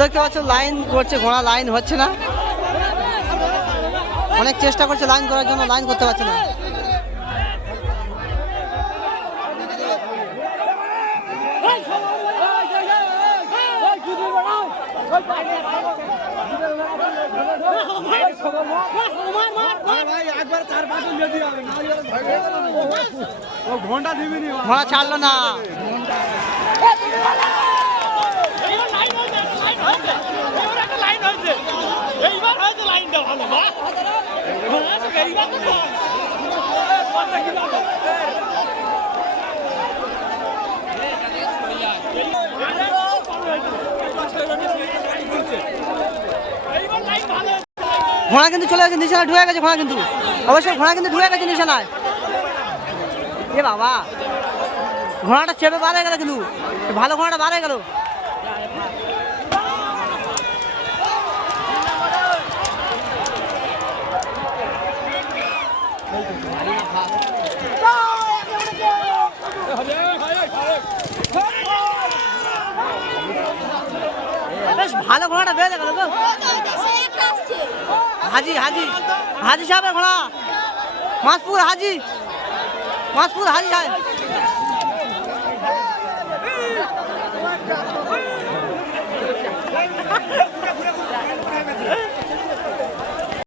দেখতে পাচ্ছ লাইন করছে, ঘোড়া লাইন হচ্ছে না। অনেক চেষ্টা করছে লাইন করার জন্য, লাইন করতে পারছে না। ঘণ্টা দিবি ঘোড়া ছাড়লো না এইবার হয়েছে লাইনটা ভালো বা এইবার তো ঘোড়া কিন্তু চলে গেছে, নিশানায় ঢুকে গেছে ঘোড়া কিন্তু। অবশ্যই ঘোড়া কিন্তু ঢুকে গেছে নিশানায়। এ বাবা, ঘোড়াটা চেপে বার গেল কিন্তু। ভালো ঘোড়াটা বার গেল। বেশ ভালো ঘোড়াটা বেড়ে গেল গো হাজি হাজি। হাজি সাহেবের ঘোড়া। মাসপুর হাজি। মাসপুর হাজি সাহেব।